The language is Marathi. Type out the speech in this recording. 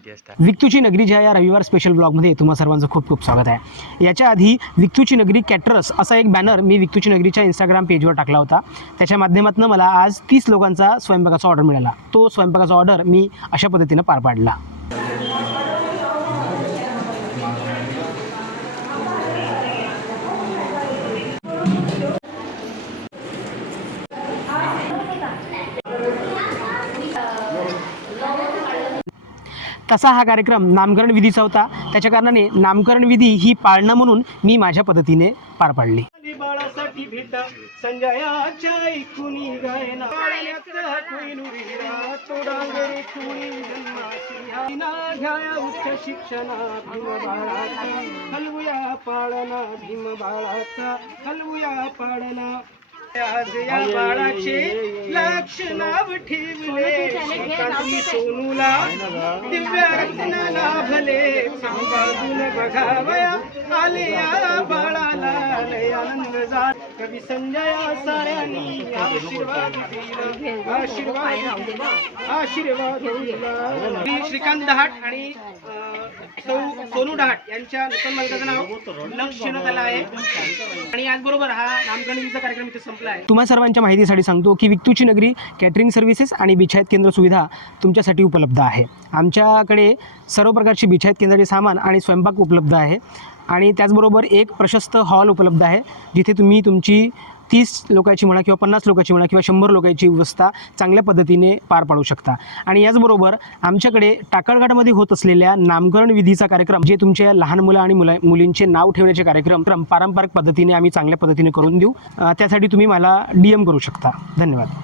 माहिती असतात. विक्तूची नगरी ज्या या रविवार स्पेशल ब्लॉगमध्ये तुम्हा सर्वांचं खूप खूप स्वागत आहे. याच्या आधी विक्तूची नगरी कॅटरस असा एक बॅनर मी विक्तूची नगरीच्या इंस्टाग्राम पेजवर टाकला होता. त्याच्या माध्यमातून मला आज तीस लोकांचा स्वयंपाकाचा ऑर्डर मिळाला. तो स्वयंपाकाचा ऑर्डर मी अशा पद्धतीनं पार पाडला. तसा हा कार्यक्रम नामकरण विधीचा होता त्याच्या कारणाने नामकरण विधी ही पाळणं म्हणून मी माझ्या पद्धतीने पार पाडली. बाळासाठी भेट संजयाच्या ऐकुनी गायना उच्च शिक्षणा भीम बाळाचा. हलवूया पाळणा भीम बाळाचा. हलवूया पाळणा. आज या बाळाचे लक्ष नाव ठेवले सोनूला दिव्य रत्न लाभले सांभाळून बघावया आले या बाळाला लय आनंद जात कवी संजया साऱ्यांनी आशीर्वाद दिला आशीर्वाद आशीर्वाद दिला श्रीकांत दहाट आणि सौ सोनू डहाट यांच्या नूतन मालकाचं नाव लक्ष त्याला आहे. आणि याचबरोबर हा नामकरणीचा कार्यक्रम इथे संपला आहे. तुम्हा सर्वांच्या माहितीसाठी सांगतो की विक्तूची नगरी कॅटरिंग सर्व्हिसेस आणि बिछायत केंद्र सुविधा तुमच्यासाठी उपलब्ध आहे. आमच्याकडे सर्व प्रकारची बिछायत केंद्राचे सामान आणि स्वयंपाक उपलब्ध आहे. आणि त्याचबरोबर एक प्रशस्त हॉल उपलब्ध आहे जिथे तुम्ही तुमची तीस लोकांची म्हणा किंवा पन्नास लोकांची म्हणा किंवा शंभर लोकांची व्यवस्था चांगल्या पद्धतीने पार पाडू शकता. आणि याचबरोबर आमच्याकडे टाकळघाटमध्ये होत असलेल्या नामकरण विधीचा कार्यक्रम जे तुमच्या लहान मुलं आणि मुला मुलींचे नाव ठेवण्याचे कार्यक्रम क्रम पारंपरिक पद्धतीने आम्ही चांगल्या पद्धतीने करून देऊ. त्यासाठी तुम्ही मला डी एम करू शकता. धन्यवाद.